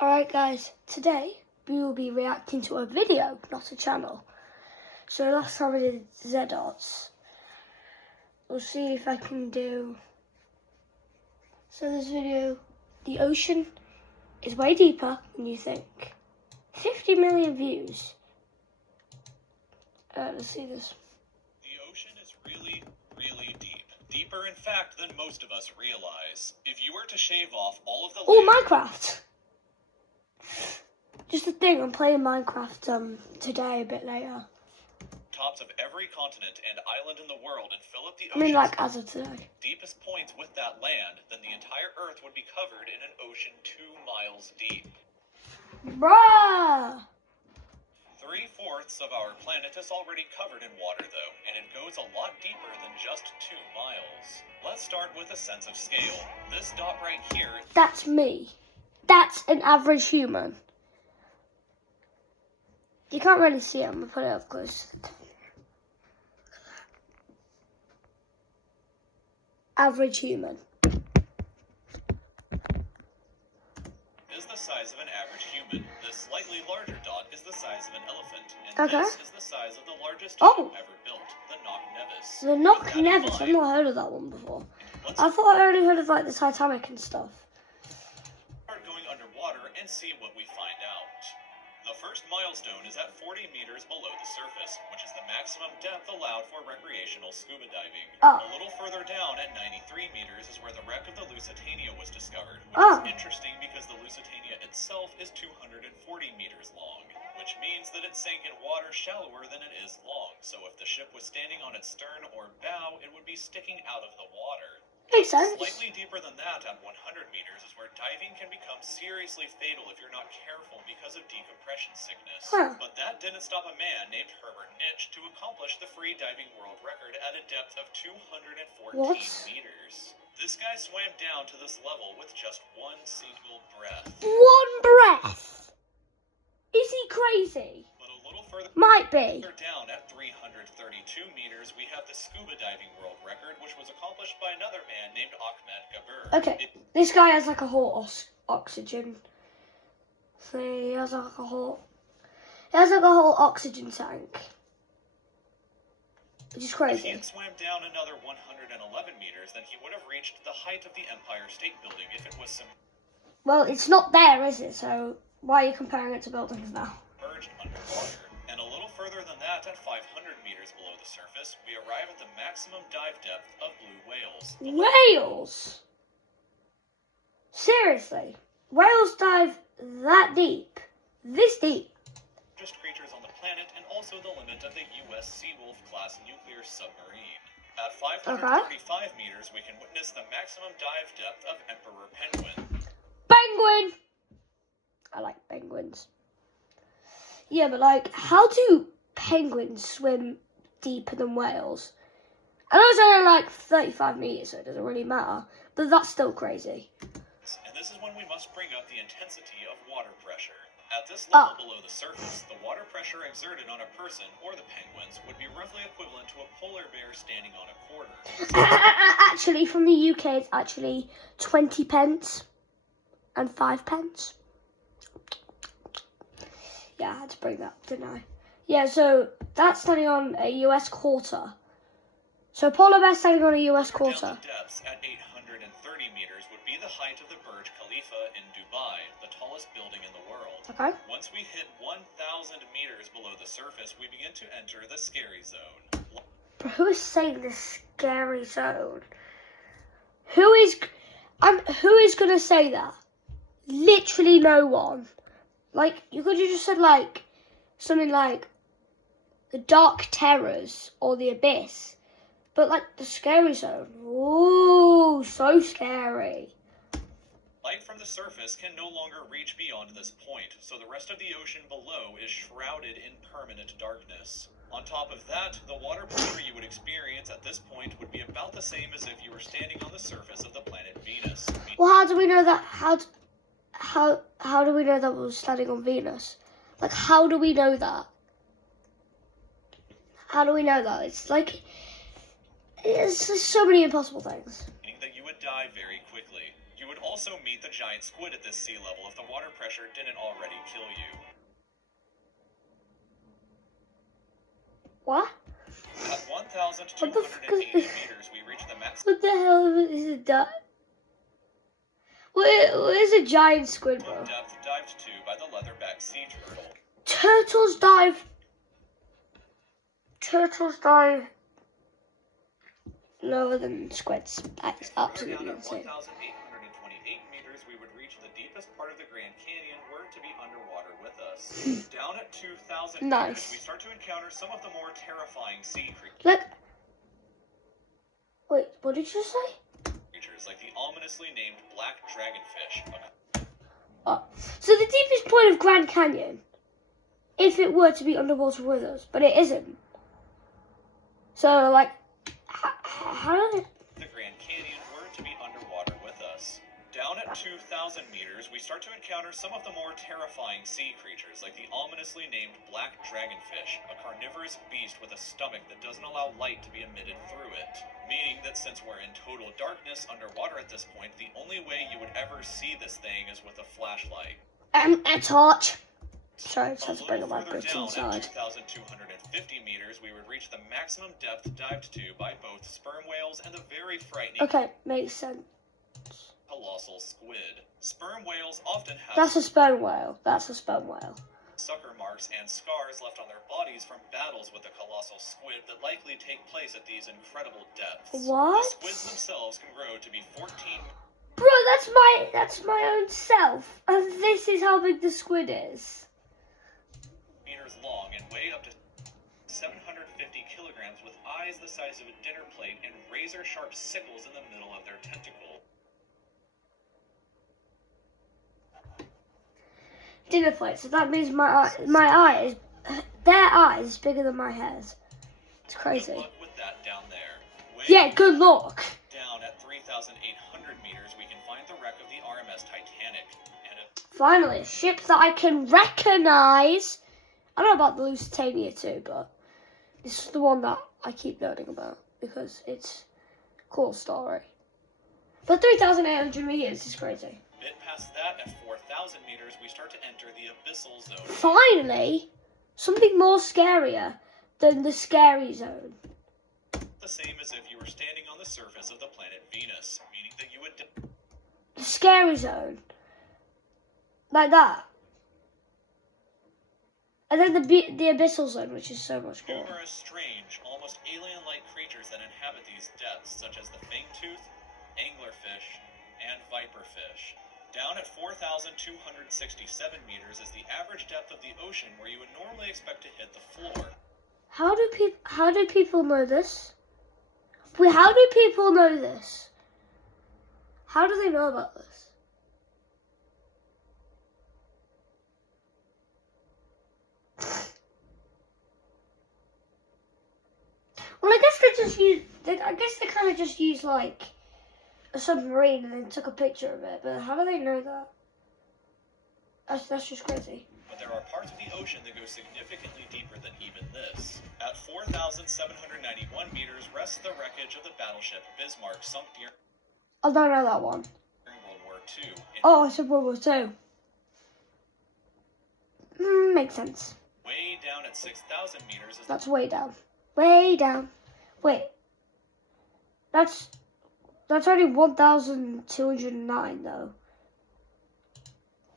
Alright guys, today we will be reacting to a video, not a channel. So last time we did Z-Dots. We'll see if I can do... So this video, the ocean is way deeper than you think. 50 million views. Let's see this. The ocean is really deep. Deeper, in fact, than most of us realize. If you were to shave off all of the... Oh, Minecraft! Just a thing, I'm playing Minecraft today, a bit later. Tops of every continent and island in the world and fill up the ocean. I mean, like, as of today. Deepest points with that land, then the entire Earth would be covered in an ocean 2 miles deep. Bruh! 3/4 of our planet is already covered in water, though, and it goes a lot deeper than just 2 miles. Let's start with a sense of scale. This dot right here... That's me. That's an average human. You can't really see it. I'm going to put it up close. Average human. Is the size of an average human. This slightly larger dot is the size of an elephant. And this is the size of the largest tube ever built, the Knock Nevis. The Knock Nevis? I've not heard of that one before. I thought I only heard of like the Titanic and stuff. Start going underwater and see what we find out. The first milestone is at 40 meters below the surface, which is the maximum depth allowed for recreational scuba diving. A little further down at 93 meters is where the wreck of the Lusitania was discovered, which is interesting because the Lusitania itself is 240 meters long, which means that it sank in water shallower than it is long, so if the ship was standing on its stern or bow, it would be sticking out of the water. Makes sense. Slightly deeper than that, at 100 meters, is where diving can become seriously fatal if you're not careful because of decompression sickness. But that didn't stop a man named Herbert Nitsch to accomplish the free diving world record at a depth of 214 meters. This guy swam down to this level with just one single breath. One breath? Is he crazy? But a little further down at 332 meters, we have the scuba diving world record, which was accomplished by another man named AWKWARDNAIL2583. Okay, this guy has like a whole oxygen. So he has like a whole oxygen tank, which is crazy. If he had swam down another 111 meters, then he would have reached the height of the Empire State Building if it was some... Well, it's not there, is it? So why are you comparing it to buildings now? Merged underwater. And a little further than that, at 500 meters below the surface, we arrive at the maximum dive depth of blue whales. Whales? Seriously? Whales dive that deep? This deep? Largest creatures on the planet, and also the limit of the U.S. Seawolf class nuclear submarine. At 535 meters, we can witness the maximum dive depth of Emperor Penguin. Penguin! I like penguins. Yeah, but like, how do penguins swim deeper than whales? I know it's only like 35 meters, so it doesn't really matter, but that's still crazy. And this is when we must bring up the intensity of water pressure. At this level below the surface, the water pressure exerted on a person, or the penguins, would be roughly equivalent to a polar bear standing on a quarter. Actually, from the UK, it's actually 20 pence and 5 pence. Yeah, I had to bring that, didn't I? Yeah, so that's standing on a US quarter. So polar bear standing on a US quarter. The depths at 830 meters would be the height of the Burj Khalifa in Dubai, the tallest building in the world. Okay. Once we hit 1,000 meters below the surface, we begin to enter the scary zone. But who is saying the scary zone? Who is gonna say that? Literally no one. Like, you could have just said, like, something like the Dark Terrors or the Abyss. But, like, the Scary Zone. Ooh, so scary. Light from the surface can no longer reach beyond this point, so the rest of the ocean below is shrouded in permanent darkness. On top of that, the water pressure you would experience at this point would be about the same as if you were standing on the surface of the planet Venus. Well, how do we know that? How do we know that we're standing on Venus? Like, how do we know that? How do we know that? It's like, it's just so many impossible things. Meaning that you would die very quickly. You would would also meet the giant squid at this sea level if the water pressure didn't already kill you. What? At 1,280 meters, we reach the maximum. What the hell is it that? What is a giant squid, bro? Depth dived to by the leatherback sea turtle. Turtles dive lower than squids. That's absolutely Down at insane. 1,828 meters, we would reach the deepest part of the Grand Canyon, were to be underwater with us. Down at 2,000 meters, Nice. we start to encounter some of the more terrifying sea creatures. Look. Wait, what did you say? Like the ominously named black dragonfish. Oh. So the deepest point of Grand Canyon, if it were to be underwater with us, but it isn't. So, like, how did it... The Grand Canyon were to be underwater with us. Down at 2,000 meters, we start to encounter some of the more terrifying sea creatures, like the ominously named black dragonfish, a carnivorous beast with a stomach that doesn't allow light to be emitted through it. Meaning that since we're in total darkness underwater at this point, the only way you would ever see this thing is with a flashlight. A torch. Sorry, I just have to bring A up my little boots further down, inside. at 2,250 meters, we would reach the maximum depth dived to by both sperm whales and the very frightening Okay, makes sense. colossal squid. Sperm whales often have That's a sperm whale. That's a sperm whale. sucker marks and scars left on their bodies from battles with the colossal squid that likely take place at these incredible depths. What? The squids themselves can grow to be 14 Bro, that's my own self. And this is how big the squid is. meters long and weigh up to 750 kilograms with eyes the size of a dinner plate and razor-sharp sickles in the middle of their tentacle. Dinner plate. So that means my eyes, their eyes, bigger than my hairs. It's crazy. Good luck with that down there. Way Yeah, good luck. down at 3,800 meters, we can find the wreck of the RMS Titanic. And Finally, a ship that I can recognise. I don't know about the Lusitania too, but this is the one that I keep learning about because it's a cool story. But 3,800 meters is crazy. a bit past that, at 4,000 meters, we start to enter the abyssal zone. Finally, something more scarier than the scary zone. The same as if you were standing on the surface of the planet Venus, meaning that you would The scary zone. Like that. And then the abyssal zone, which is so much cooler. numerous strange, almost alien-like creatures that inhabit these depths, such as the fangtooth, anglerfish, and viperfish. Down at 4,267 meters is the average depth of the ocean, where you would normally expect to hit the floor. How do people know this? Wait, how do people know this? How do they know about this? Well, I guess they kind of just used like a submarine and then took a picture of it. But how do they know that? That's just crazy. But there are parts of the ocean that go significantly deeper than even this. At 4,791 meters rests the wreckage of the battleship Bismarck, sunk during I don't know that one. World War II. Oh, I said World War II. Makes sense. Way down at 6,000 meters is That's way down. Way down. Wait. That's only 1,209 though.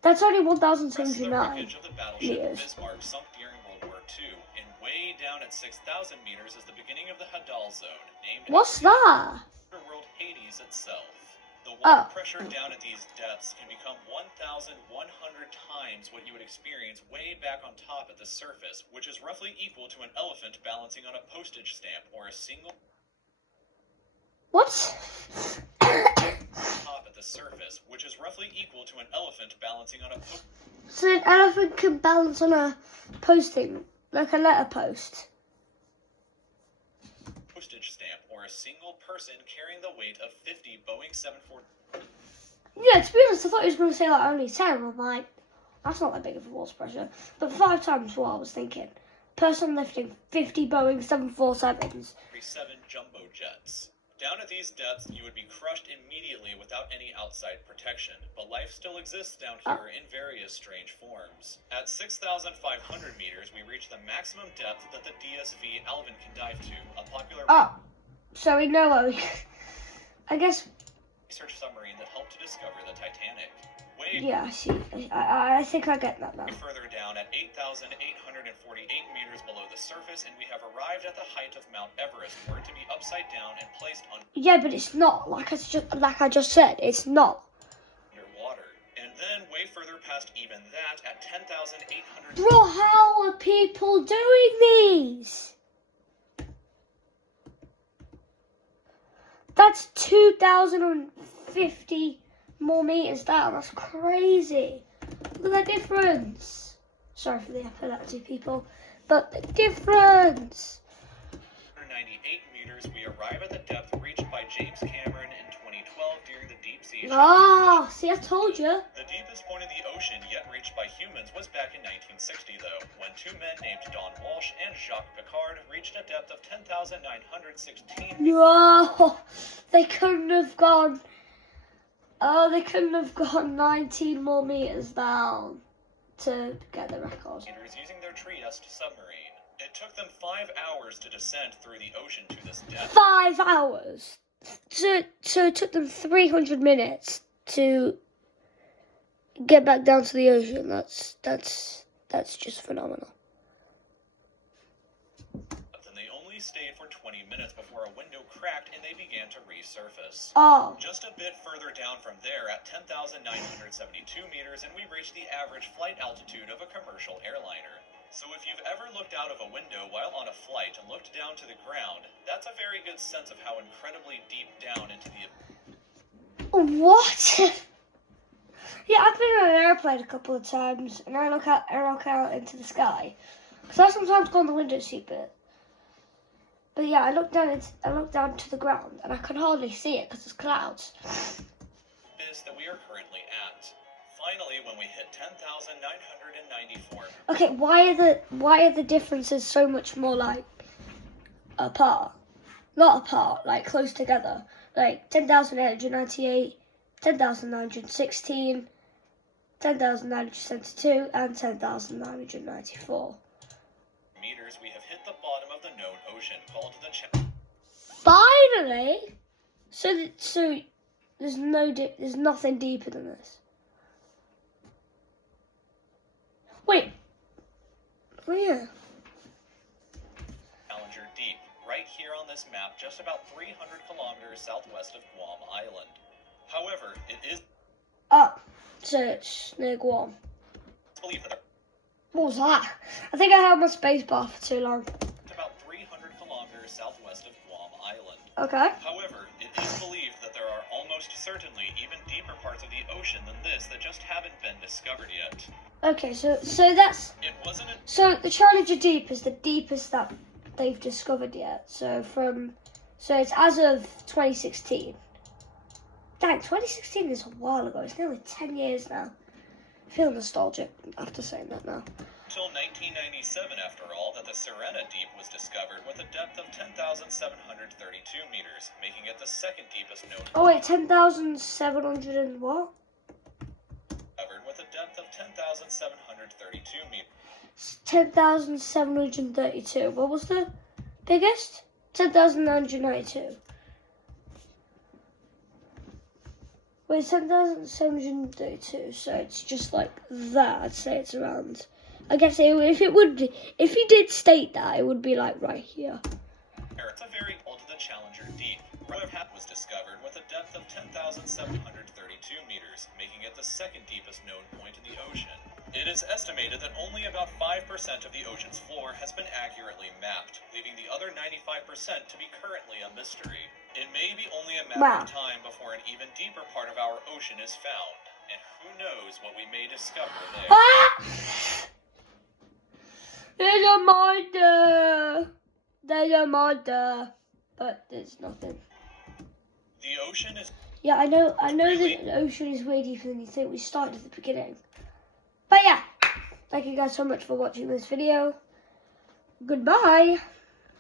That's only the 1,209 wreckage of the battleship meters. Bismarck, sunk during World War II. And way down at 6,000 meters is the beginning of the Hadal Zone, named What's after that? the world Hades itself. The Oh. water pressure down at these depths can become 1,100 times what you would experience way back on top at the surface, which is roughly equal to an elephant balancing on a postage stamp or a single What? top at the surface, which is roughly equal to an elephant balancing on a So an elephant can balance on a posting, like a letter post. postage stamp or a single person carrying the weight of 50 Boeing 747. Yeah, to be honest, I thought he was going to say like only 10. I'm like, that's not that big of a water pressure. But 5 times what I was thinking. Person lifting 50 Boeing 747s. 7 jumbo jets. Down at these depths, you would be crushed immediately without any outside protection, but life still exists down here in various strange forms. At 6,500 meters, we reach the maximum depth that the DSV Alvin can dive to, a popular so we know what we... I guess... research submarine that helped to discover the Titanic. Yeah, I see. I think I get that now. Further down at 8,848 meters below the surface, and we have arrived at the height of Mount Everest, where to be upside down and placed on. Yeah, but it's not. Like I just said, it's not. Underwater. And then way further past even that at 10,800. Bro, how are people doing these? That's 2,050 more meters down. That's crazy. Look at the difference. Sorry for the epilepsy people, but the difference. 98 meters, we arrive at the depth reached by James Cameron in 2012 during the deep sea. Ah, see, I told you. The deepest point in the ocean yet reached by humans was back in 1960, though, when two men named Don Walsh and Jacques Piccard reached a depth of 10,916. No, they couldn't have gone. Oh, they couldn't have gone 19 more meters down to get the record. Using their Trieste submarine. It took them 5 hours to descend through the ocean to this depth. 5 hours. So it took them 300 minutes to get back down to the ocean. That's just phenomenal. Then they only stayed for 20 minutes before a window cracked and they began to resurface. Oh. Just a bit further down from there at 10,972 meters, and we reached the average flight altitude of a commercial airliner. So if you've ever looked out of a window while on a flight and looked down to the ground, that's a very good sense of how incredibly deep down into the... What? Yeah, I've been on an airplane a couple of times, and I look out into the sky. Because I sometimes go on the window seat bit. But yeah, I look down to the ground, and I can hardly see it because there's clouds. Is that we are currently at. Finally, when we hit 10,994. Okay, why are the differences so much more like apart? Not apart, like close together. Like 10,898, 10,916, 10,972, and 10,994. Meters, we have hit the bottom of the known ocean, called the Finally, so there's nothing deeper than this. Wait. Oh yeah. Challenger Deep, right here on this map, just about 300 kilometers southwest of Guam Island. However, it is. So it's near Guam. Believe that. What was that? I think I held my space bar for too long. It's about 300 kilometers southwest of Guam Island. Okay. However, it is believed that there are almost certainly even deeper parts of the ocean than this that just haven't been discovered yet. Okay, so that's. It wasn't. So the Challenger Deep is the deepest that they've discovered yet. So it's as of 2016. Dang, 2016 is a while ago. It's nearly 10 years now. I feel nostalgic after saying that now. Until 1997, after all, that the Serena Deep was discovered with a depth of 10,732 meters, making it the second deepest known. Oh wait, 10,700 and what? Covered with a depth of 10,732 meters. 10,732. What was the biggest? 10,992. Wait, 10,732. So it's just like that. I'd say it's around. I guess if you did state that, it would be like right here. It's a very old to the Challenger Deep. Rothat was discovered with a depth of 10,732 meters, making it the second deepest known point in the ocean. It is estimated that only about 5% of the ocean's floor has been accurately mapped, leaving the other 95% to be currently a mystery. It may be only a matter of time before an even deeper part of our ocean is found, and who knows what we may discover there. There's a monster. There's a monster, but there's nothing. The ocean is. Yeah, I know that the ocean is way deeper than you think. We started at the beginning. But yeah, thank you guys so much for watching this video. Goodbye.